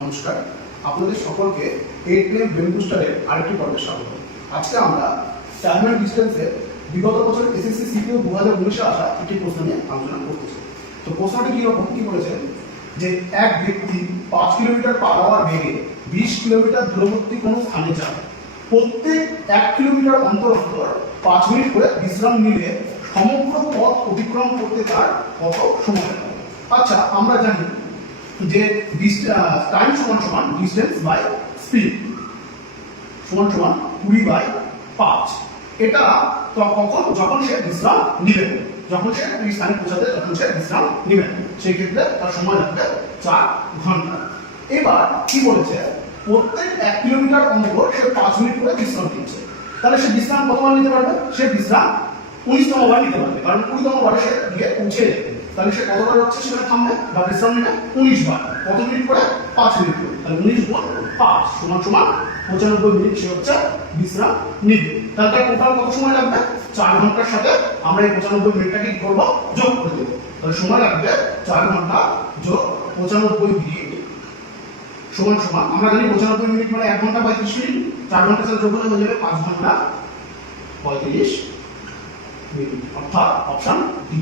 নমস্কার, আপনাদের সকলকে 8PM ব্রেন বুস্টারের আরেকটি পর্বে স্বাগত। আজকে আমরা টাইম অ্যান্ড ডিস্টেন্সের বিগত বছর এসএসসি সিপিও 2019-এ আসা একটি প্রশ্ন নিয়ে আলোচনা করতে চাই। তো প্রশ্নটি কি বলেছেন যে এক ব্যক্তি 5 কিলোমিটার পার আওয়ার বেগে 20 কিলোমিটার দূরবর্তী কোনো স্থানে যান। প্রত্যেক 1 কিলোমিটার অন্তর 5 মিনিট করে বিশ্রাম নিলে সমগ্র পথ অতিক্রম করতে তার কত সময় লাগে? আচ্ছা, আমরা জানি যে টাইম সমান ডিস্টেন্স বাই স্পিড সমান 20/5। এটা কখন? যখন সে বিশ্রাম নেবেন, যখন সে ওই স্থানে পৌঁছাতে যখন সে বিশ্রাম নেবেন, সেই ক্ষেত্রে তার সময় লাগবে 4 ঘন্টা। এবার কি বলেছে, প্রত্যেক 1 কিলোমিটার অন্তর সে 5 মিনিট করে বিশ্রাম নিচ্ছে। তাহলে সে বিশ্রাম কতবার নিতে পারবে? সে বিশ্রাম 19তম বার নিতে পারবে, কারণ 20তম বারে সে গিয়ে পৌঁছে যাবে। তাহলে সে কতবার হচ্ছে সেটা থামবে বা বিশ্রাম নেবে? 19 বার। কত মিনিট করে? 5 মিনিট করে। তাহলে 19 গুণ 5 সমান 95 মিনিট সে হচ্ছে বিশ্রাম নিবে। তাহলে তার টোটাল কত সময় লাগবে? 4 ঘন্টার সাথে আমরা এই 95 মিনিটটাকে কি করবো? যোগ করে দেবো। তাহলে সময় লাগবে 4 ঘন্টা যোগ 95 মিনিট সমান আমরা জানি 95 মিনিট মানে 1 ঘন্টা 35 মিনিট। 4 ঘন্টার সাথে যোগ হয়ে যাবে 5 ঘন্টা 35 মিনিট, অর্থাৎ অপশন ডি।